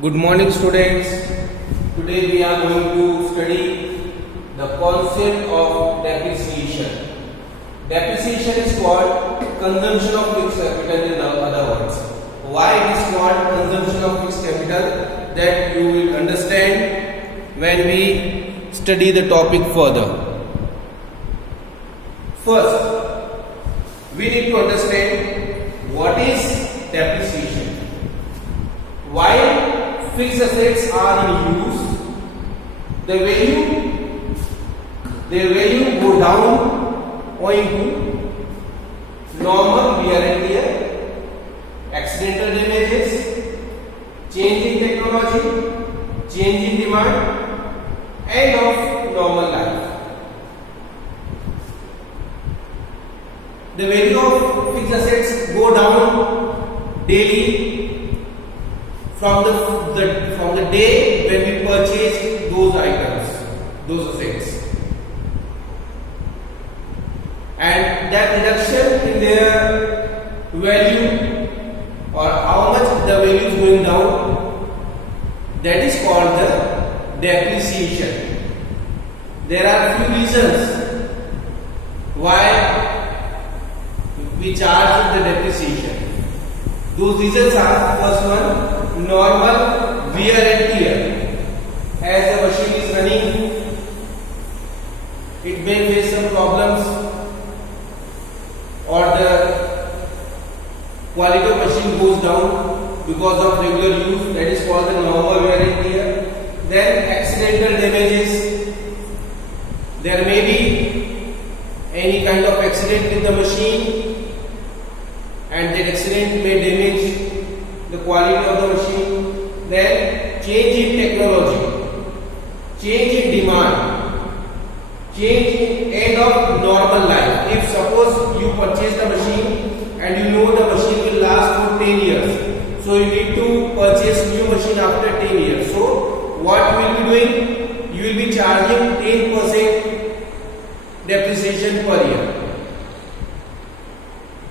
Good morning, students. Today we are going to study the concept of depreciation. Depreciation is called consumption of fixed capital in other words. Why it is called consumption of fixed capital? That you will understand when we study the topic further. First, we need to understand what is depreciation. While fixed assets are in use, their value go down owing to normal wear and tear, accidental damages, change in technology, change in demand, end of normal life. The value of fixed assets go down daily from the day when we purchased those items, those assets, and that reduction in their value or how much the value is going down, that is called the depreciation. There are few reasons why we charge the depreciation. Those reasons are: first one, normal wear and tear. As the machine is running, it may face some problems, or the quality of machine goes down because of regular use. That is called the normal wear and tear. Then accidental damages. There may be any kind of accident with the machine, and that accident may damage the quality of the machine. Then change in technology, change in demand, change in end of normal life. If suppose you purchase the machine and you know the machine will last for 10 years, so you need to purchase new machine after 10 years. So what you will be doing? You will be charging 10% depreciation per year.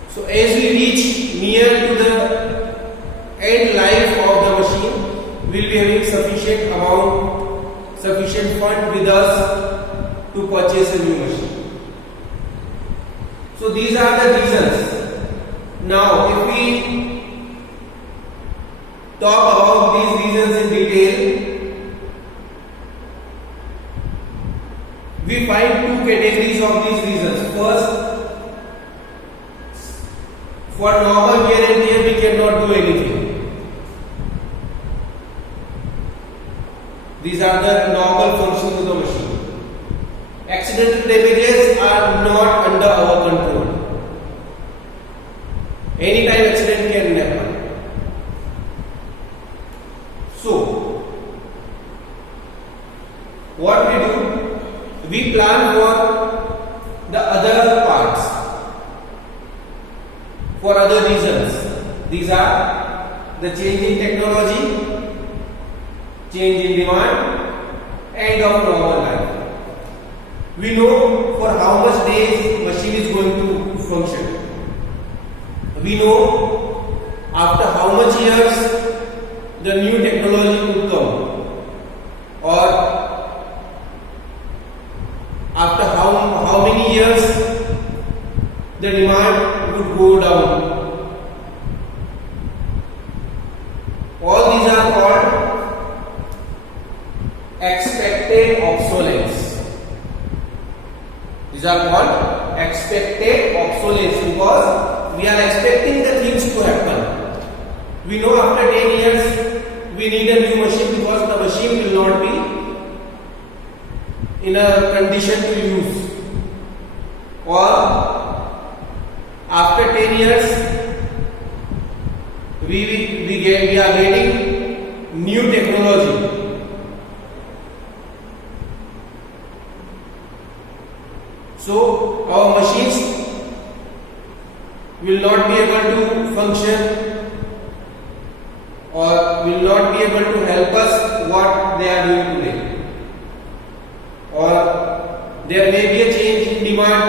So as we reach near to the end life of the machine, we will be having sufficient fund with us to purchase a new machine. So these are the reasons. Now if we talk about these reasons in detail, we find two categories of these reasons. First, for normal wear and tear, we cannot do anything. These are the normal functions of the machine. Accidental damages are not under our control. Anytime accident can happen. So, what we do? We plan for the other parts, for other reasons. These are the change in technology, change in demand, end of normal life. We know for how much days machine is going to function. We know after how much years the new technology will come, or after how many years the demand would go down. All these are called expected obsolescence. These are called expected obsolescence because we are expecting the things to happen. We know after 10 years we need a new machine because the machine will not be in a condition to use, or after 10 years we are getting new technology. So our machines will not be able to function, or will not be able to help us what they are doing today, or there may be a change in demand.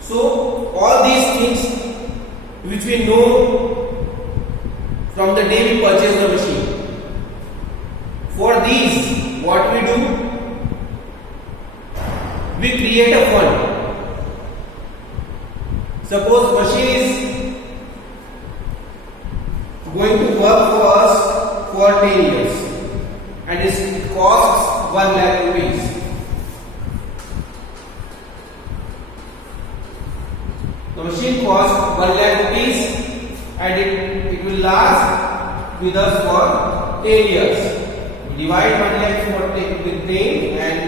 So all these things which we know from the day we purchase the machine. For these, what we do? We create a fund. Suppose machine is going to work for us for 10 years and it costs 1 lakh rupees. The machine costs 1 lakh rupees and it will last with us for 10 years. We divide 1 lakh with 10 and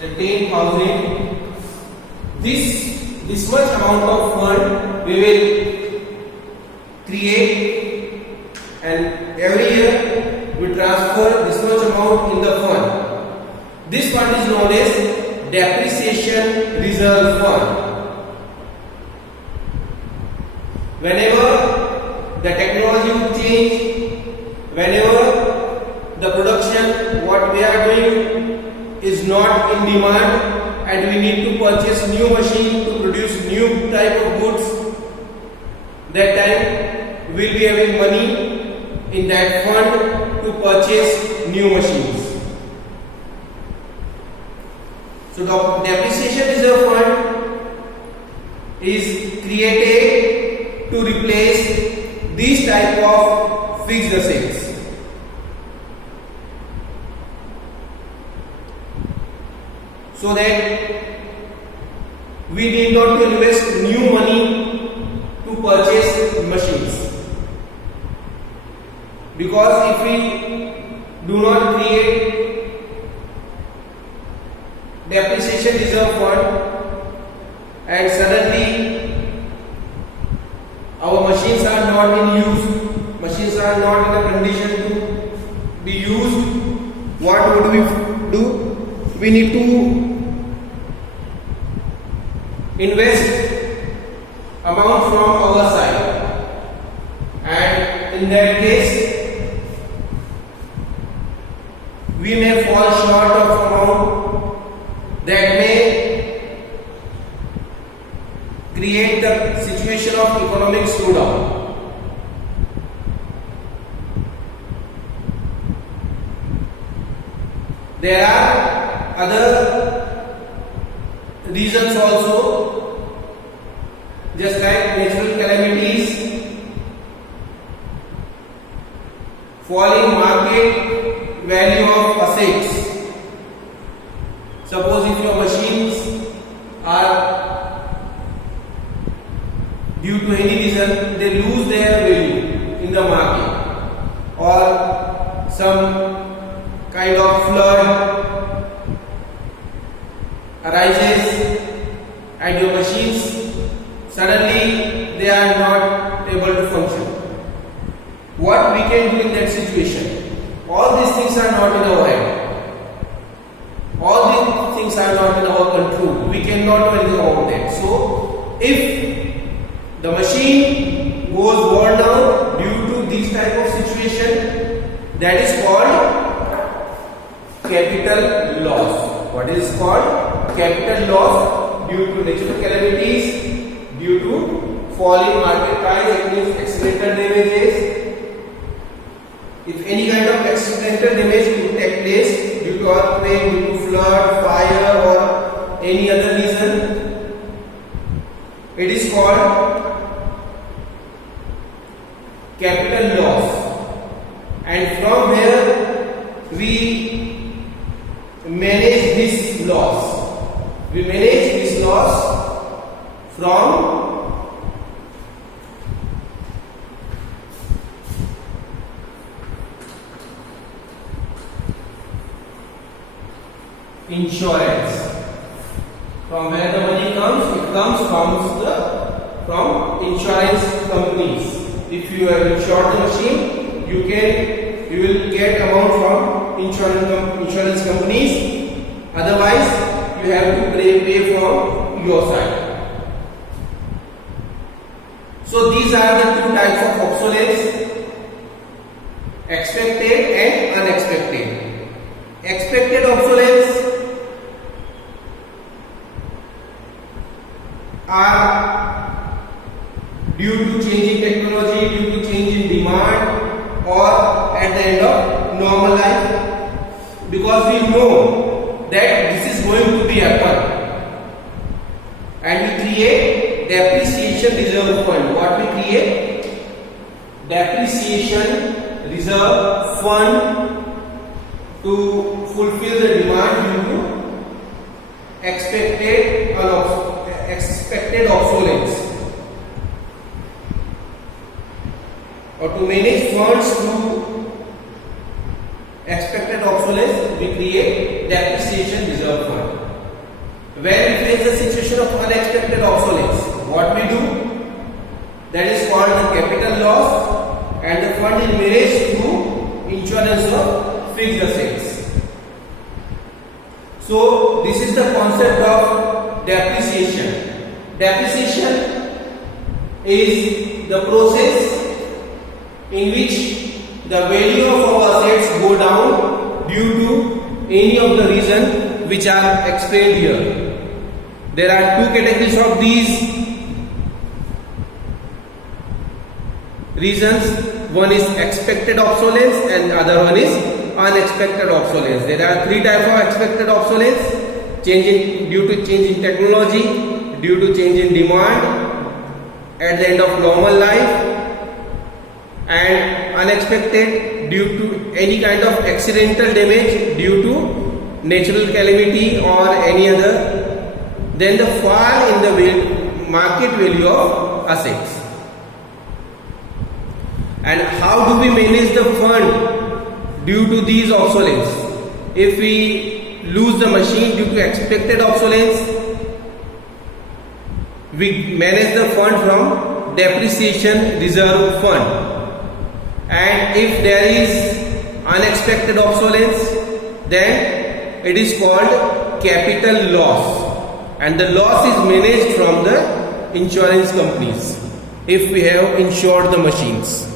the 10,000. This much amount of fund we will create, and every year we transfer this much amount in the fund. This fund is known as depreciation reserve fund. Whenever the technology will change, whenever the production what we are doing is not in demand and we need to purchase new machine to produce new type of goods, that time we will be having money in that fund to purchase new machines. So the depreciation reserve fund is created to replace these type of fixed assets. So that we need not to invest new money to purchase machines. Because if we do not create depreciation reserve fund and suddenly our machines are not in use, machines are not in a condition to be used, what would we do? We need to invest amount from our side, and in that case we may fall short of amount that may create the situation of economic slowdown. There are other reasons also, just like natural calamities, falling market value of assets. Suppose if your machines are due to any reason they lose their value in the market, or some kind of flood arises and your machines suddenly they are not able to function. What we can do in that situation? All these things are not in our hand. All these things are not in our control. We cannot do anything about that. So if the machine goes worn down due to this type of situation, that is called capital loss. What is called capital loss due to natural calamities, due to falling market price, it means accidental damages. If any kind of accidental damage could take place due to earthquake, due to flood, fire, or any other reason, it is called capital loss. And from where we manage this loss? We manage this loss from insurance. From where the money comes? It comes from insurance companies. If you have insured the machine, you will get amount from insurance companies. Otherwise, you have to pay from your side. So these are the two types of obsolescence: expected and unexpected. Expected obsolescence are due to change in technology, due to change in demand, or at the end of normal life, because we know that this is going to be happen, and we create depreciation reserve fund. What we create? Depreciation reserve fund to fulfill the demand due to expected obsolescence, or to manage funds to expected obsolescence, we create depreciation reserve fund. When we face the situation of unexpected obsolescence, what we do? That is called the capital loss, and the fund is managed through insurance of fixed assets. So this is the concept of depreciation. Depreciation is the process in which the value of our assets go down due to any of the reason which are explained here. There are two categories of these reasons. One is expected obsolescence and other one is unexpected obsolescence. There are three types of expected obsolescence: due to change in technology, due to change in demand at the end of normal life, and unexpected due to any kind of accidental damage due to natural calamity or any other. Then the fall in the market value of assets. And how do we manage the fund due to these obsolescence? If we lose the machine due to expected obsolescence, we manage the fund from depreciation reserve fund. And if there is unexpected obsolescence, then it is called capital loss, and the loss is managed from the insurance companies if we have insured the machines.